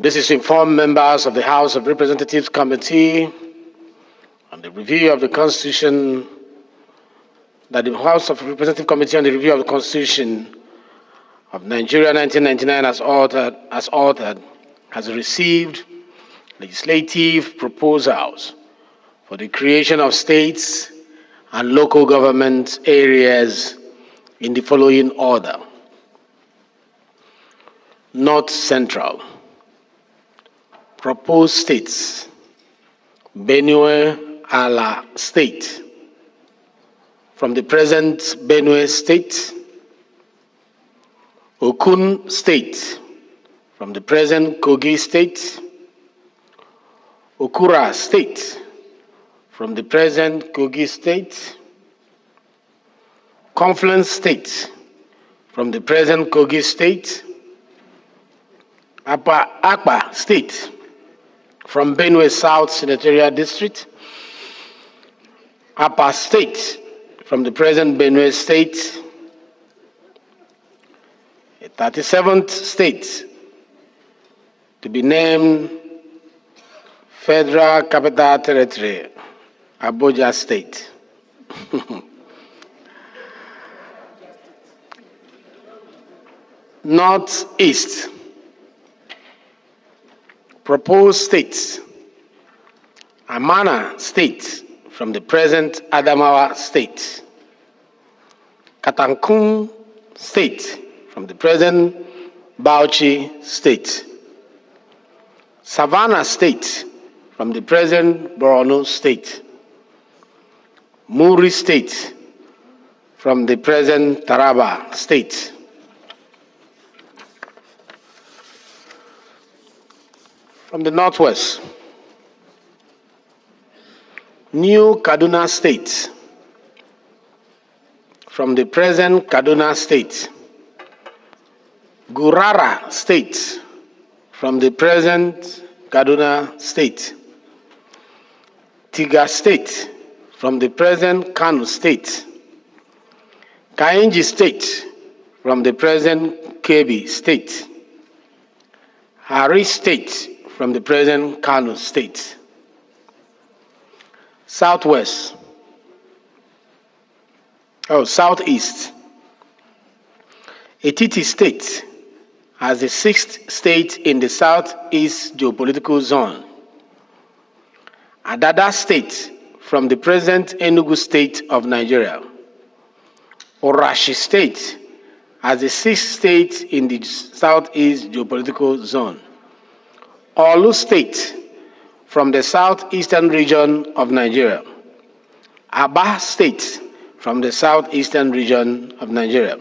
This is to inform members of the House of Representatives Committee on the review of the Constitution that the House of Representative Committee on the review of the Constitution of Nigeria 1999 as altered has received legislative proposals for the creation of states and local government areas in the following order. North Central. Proposed states: Benue Ala State, from the present Benue State; Okun State, from the present Kogi State; Okura State, from the present Kogi State; Confluence State, from the present Kogi State; Akpa State, from Benue South Senatorial District; Upper State, from the present Benue State; a 37th state to be named Federal Capital Territory, Abuja State. Northeast. Proposed states: Amana State, from the present Adamawa State; Katankun State, from the present Bauchi State; Savannah State, from the present Borno State; Muri State, from the present Taraba State. From the Northwest, New Kaduna State, from the present Kaduna State; Gurara State, from the present Kaduna State; Tiga State, from the present Kano State; Kainji State, from the present Kebbi State; Hari State, from the present Kano State. Southeast. Etiti State as the 6th state in the Southeast geopolitical zone. Adada State, from the present Enugu State of Nigeria. Orashi State as the 6th state in the Southeast geopolitical zone. Olu State, from the southeastern region of Nigeria. Aba State, from the southeastern region of Nigeria.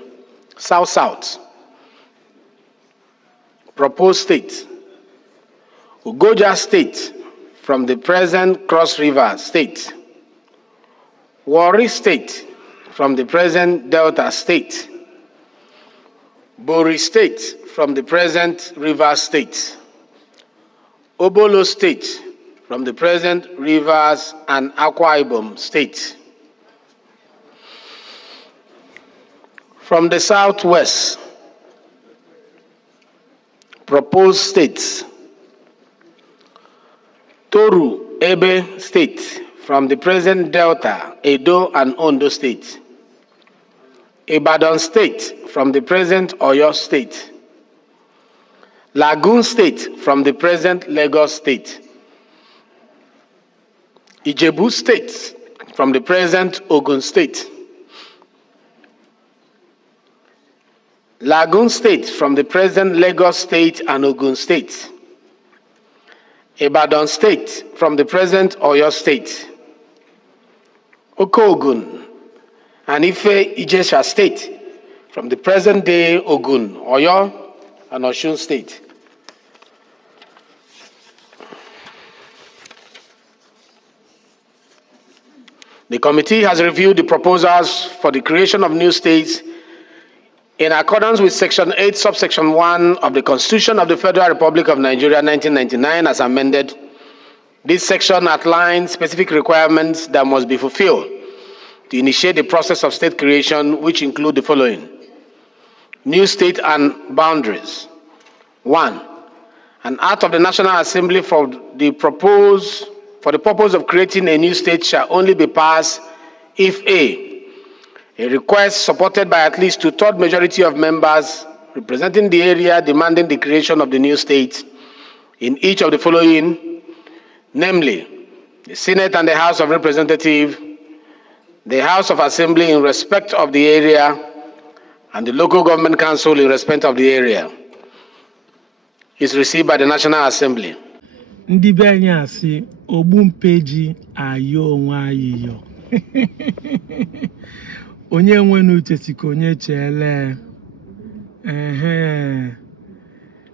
South-South. Proposed state: Ugoja State, from the present Cross River State. Warri State, from the present Delta State. Bori State, from the present Rivers State. Obolo State, from the present Rivers and Akwa Ibom State. From the Southwest, proposed states: Toru Ebe State, from the present Delta, Edo and Ondo State. Ibadan State, from the present Oyo State. Lagoon State, from the present Lagos State. Ijebu State, from the present Ogun State. Lagoon State, from the present Lagos State and Ogun State. Ibadan State, from the present Oyo State. Okogun and Ife Ijesha State, from the present day Ogun, Oyo, and Osun State. The committee has reviewed the proposals for the creation of new states in accordance with Section 8, Subsection 1 of the Constitution of the Federal Republic of Nigeria 1999 as amended. This section outlines specific requirements that must be fulfilled to initiate the process of state creation, which include the following: new state and boundaries. 1. An act of the National Assembly for the purpose of creating a new state shall only be passed if a request supported by at least two-thirds majority of members representing the area demanding the creation of the new state in each of the following, namely, the Senate and the House of Representatives, the House of Assembly in respect of the area, and the local government council in respect of the area, is received by the National Assembly. Ndị be anyị asị ogbu mpeji ayo onwe anyị yo. Onye nwe n'uche si ka onye chele.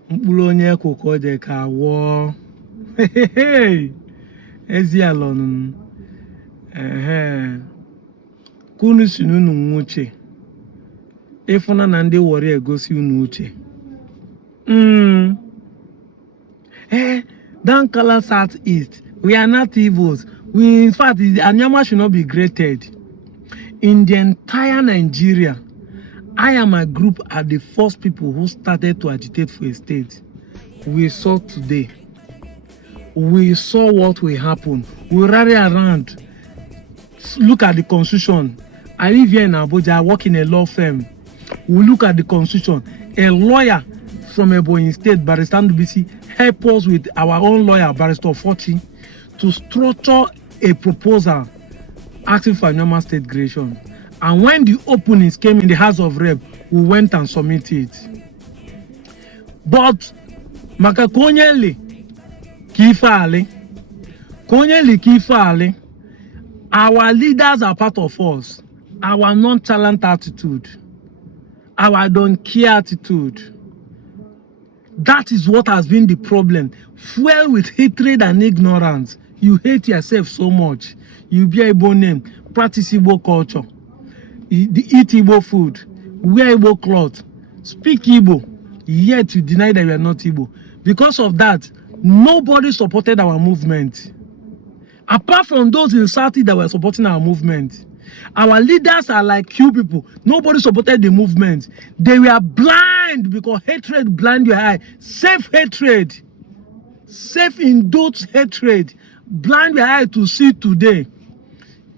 Mkpụrụ onye kwụkwọ dị ka awọ. Ezi alọnụ. Kunu si n'unu nwuche. Ịfụna na ndị wọrị egosi unu uche. Dankala Southeast, we are not evils. In fact, Anyama should not be graded. In the entire Nigeria, I and my group are the first people who started to agitate for a state. We saw today. We saw what will happen. We rally around. Look at the constitution. I live here in Abuja. I work in a law firm. We look at the constitution. A lawyer from Ebonyi State, Barrister Ndubisi, help us with our own lawyer, Barrister Forty, to structure a proposal asking for a normal state creation. And when the openings came in the House of Rep, we went and submitted it. But Makakonyeli Kifale, our leaders are part of us. Our nonchalant attitude, our don't care attitude. That is what has been the problem. Fuel with hatred and ignorance. You hate yourself so much. You be Igbo name, practice Igbo culture, eat Igbo food, wear Igbo cloth, speak Igbo, yet you deny that you are not Igbo. Because of that, nobody supported our movement. Apart from those in Southeast that were supporting our movement. Our leaders are like you people. Nobody supported the movement. They were blind because hatred blind your eye. Self-hatred, self-indulged hatred, blind your eye to see today.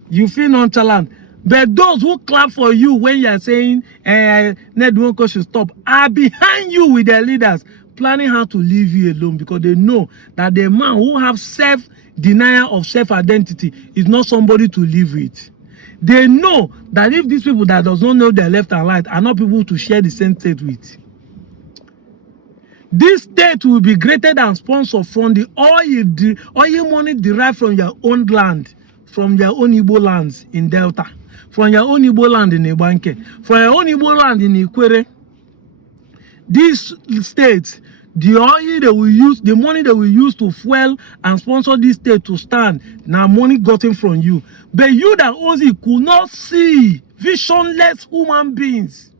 You feel nonchalant. But those who clap for you when you are saying Nedwonko should stop are behind you with their leaders, planning how to leave you alone because they know that the man who have self-denial of self-identity is not somebody to live with. They know that if these people that does not know their left and right are not people to share the same state with, this state will be created and sponsored from the oil money derived from your own land, from your own Igbo lands in Delta, from your own Igbo land in Ibanke, from your own Igbo land in Ikwere. These states, the oil they will use, the money they will use to fuel and sponsor this state to stand, now money gotten from you. But you that owns it could not see visionless human beings.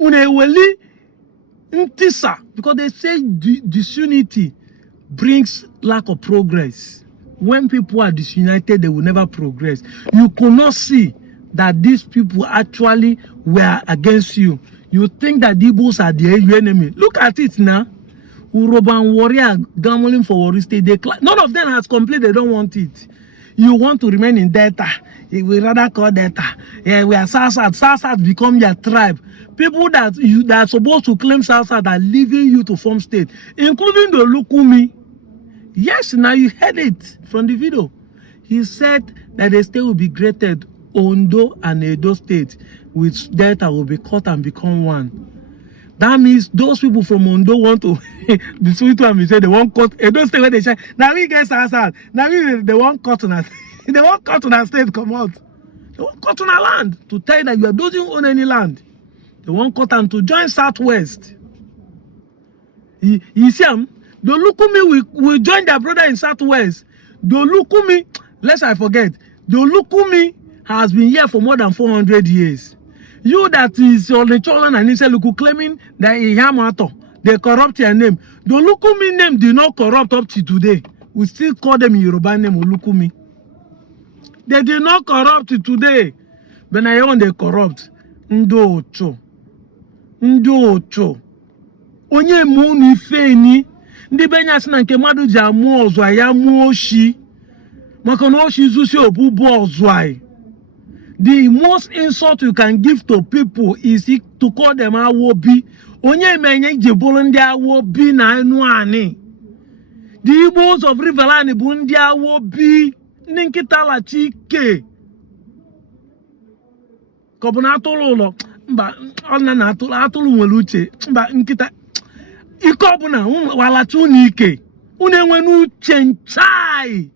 Uneweli ntisa, because they say disunity brings lack of progress. When people are disunited, they will never progress. You could not see that these people actually were against you. You think that the Igbos are the enemy. Look at it now. Uroban warrior gambling for Warri State. None of them has complained they don't want it. You want to remain in Delta. We rather call Delta. Yeah, we are South-South. South-South become your tribe. People that are supposed to claim South-South are leaving you to form state, including the Lukumi. Yes, now you heard it from the video. He said that the state will be created, Ondo and Edo state, with Delta will be cut and become one. That means those people from Ondo want to the sweet one. We say they won't cut Edo state where they say now we get South. Now they won't cut on us. They won't cut on our state. Come out. They won't cut on our land to tell you that you don't own any land. They won't cut them to join Southwest. You see them. The Lukumi will join their brother in Southwest. The Lukumi, lest I forget, the Lukumi has been here for more than 400 years. You that is on the Cholan and Iseluku claiming that Ihamato, they corrupt your name. The Lukumi name did not corrupt up to today. We still call them Yoruba name Lukumi. They did not corrupt today. But now they corrupt. Ndo Ocho. onye unu ife ni ndị be nya sị na nke mmadụ ji amụ ọzọ ya mụọ oshi maka na oshi zusi obubu ọzọ. The most insult you can give to people is to call them awobi. Onye menye jebolo ndị awobi na enu ani. The Igbos of Riverland bụ ndị awobi, ndị nkịta la chike. Kọbụ na atụrụ ụlọ, mba ọ na atụrụ nwere uche, mba nkịta. Ike ọbụla walachu n'ike. Unu enwe n'uche nchai.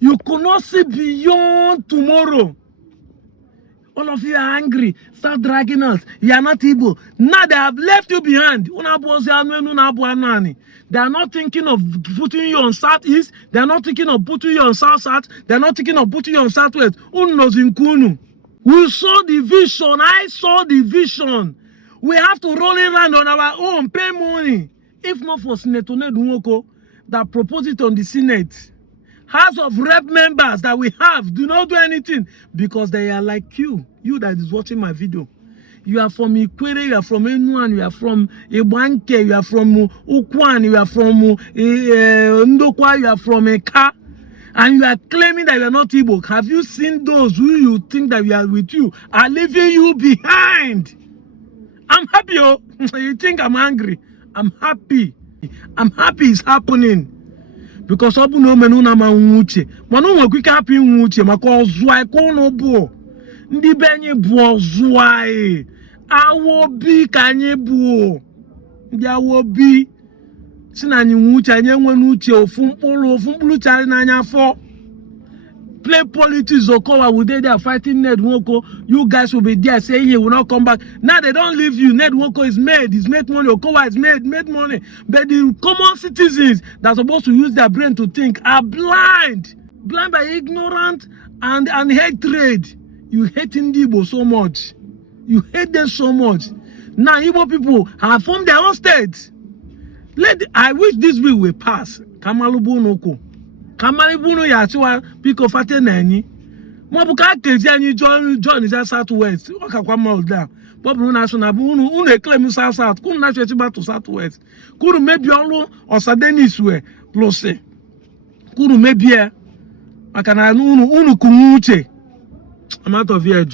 You could not see beyond tomorrow. All of you are angry. Start dragging us. You are not Igbo. Now they have left you behind. They are not thinking of putting you on Southeast. They are not thinking of putting you on South. They are not thinking of putting you on Southwest. We saw the vision. I saw the vision. We have to roll it around on our own. Pay money. If not for Senator Nedunwoko that proposed it on the Senate. House of Rep members that we have do not do anything because they are like you that is watching my video. You are from Ikwere, you are from Enuan, you are from Ibanke, you are from Ukwan, you are from Ndokwa, you are from Eka, and you are claiming that you are not Igbo. Have you seen those who you think that we are with you are leaving you behind? I'm happy, oh. You think I'm angry? I'm happy. I'm happy it's happening. Because obu no menu na ma nwuche mana onwe kwike happy nwuche maka ozua ko no bu ndi benye bu ozua awobi ka anyị bu ndi awobi si na anyị nwuche anyị enwe n'uche ofu mkpụrụ chari na anya afọ. Play politics Okowa will they are fighting Ned Nwoko. You guys will be there saying he will not come back. Now they don't leave you. Ned Nwoko is made. He's made money. Okowa is made money. But the common citizens that are supposed to use their brain to think are blind. Blind by ignorance and hatred. You hate Igbo so much. You hate them so much. Now Igbo people have formed their own state. I wish this bill will pass. Kamalubu Noko. Kamalibuno yachiwa piko fate nani. Mwabuka kezi ani John is at Southwest. Wakakwa molda. Bobu national unu claim South. Kunu na chwechiba to Southwest. Kunu maybe olu osadenis we plose. Kunu maybe makana unu kumuche. I'm out of here, John.